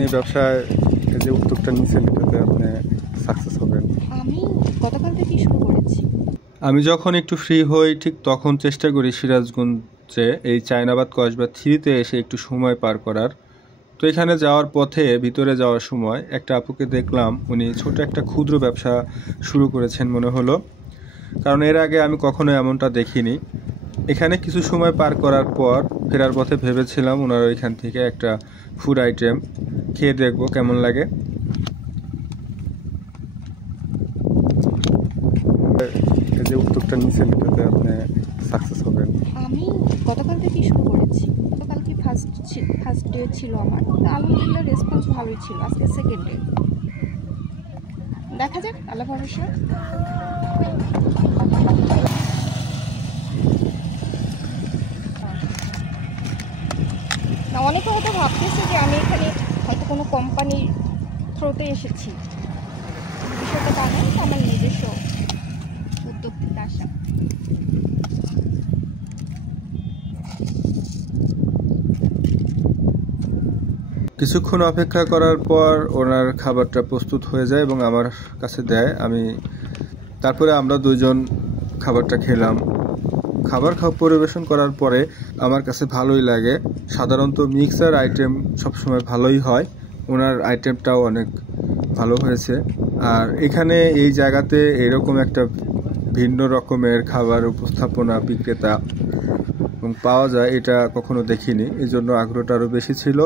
এই ব্যবসায় যে উদ্যোগটা নিয়েছেন এটাতে আপনি সাকসেস হবেন। আমি গতকাল থেকেই শুরু করেছি। আমি যখন একটু ফ্রি হই ঠিক তখন চেষ্টা করি সিরাজগঞ্জে এই চায়নাবাদ কসবা 3-তে এসে একটু সময় পার করার। তো এখানে যাওয়ার পথে ভিতরে যাওয়ার সময় একটা আপুকে দেখলাম, উনি ছোট একটা ক্ষুদ্র ব্যবসা শুরু করেছেন মনে হলো, কারণ এর আগে আমি কখনো এমনটা দেখিনি। এখানে কিছু সময় পার করার পর ফেরার পথে ভেবেছিলাম ওনার ওইখান থেকে একটা ফুড আইটেম খেয়ে দেখবো কেমন লাগে। এই যে উদ্যোগটা নিয়েছেন এটাতে আপনি সাকসেস হবেন। আমি গতকাল থেকেই শুরু করেছি। গতকালকে ফার্স্ট ডে ছিল আমার, তো আলহামদুলিল্লাহ রেসপন্স ভালোই ছিল। আজকে সেকেন্ড ডে, দেখা যাক আল্লাহ ভরসা। না, অনেকে হয়তো ভাবতেছে যে আমি এখানে হয়তো কোনো কোম্পানির থ্রুতে এসেছি। বিষয়টা তা নয়, এটা আমার নিজস্ব উদ্যোগ থেকে আসা। কিছুক্ষণ অপেক্ষা করার পর ওনার খাবারটা প্রস্তুত হয়ে যায় এবং আমার কাছে দেয়। তারপরে আমরা দুইজন খাবারটা খেলাম। খাবার পরিবেশন করার পরে আমার কাছে ভালোই লাগে। সাধারণত মিক্সার আইটেম সবসময় ভালোই হয়, ওনার আইটেমটাও অনেক ভালো হয়েছে। আর এখানে এই জায়গাতে এরকম একটা ভিন্ন রকমের খাবার উপস্থাপনা বিক্রেতা এবং পাওয়া যায় এটা কখনো দেখিনি, এই জন্য আগ্রহটা আরও বেশি ছিল।